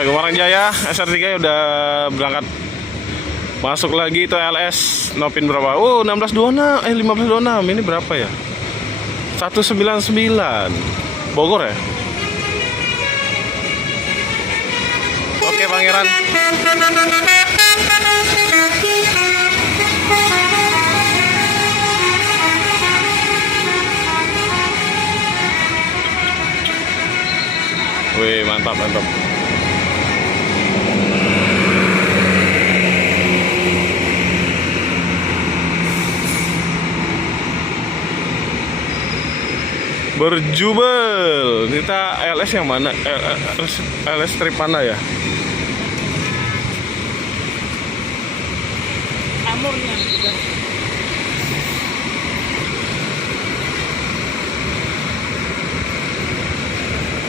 Ya, Gemarang Jaya SR3 udah berangkat. Masuk lagi itu LS Nopin berapa? Oh, 1626, 1526. Ini berapa ya? 199. Bogor ya? Oke, Pangeran. Wih, mantap, mantap. Berjubel. Kita LS yang mana? LS strip mana ya? Amurnya juga.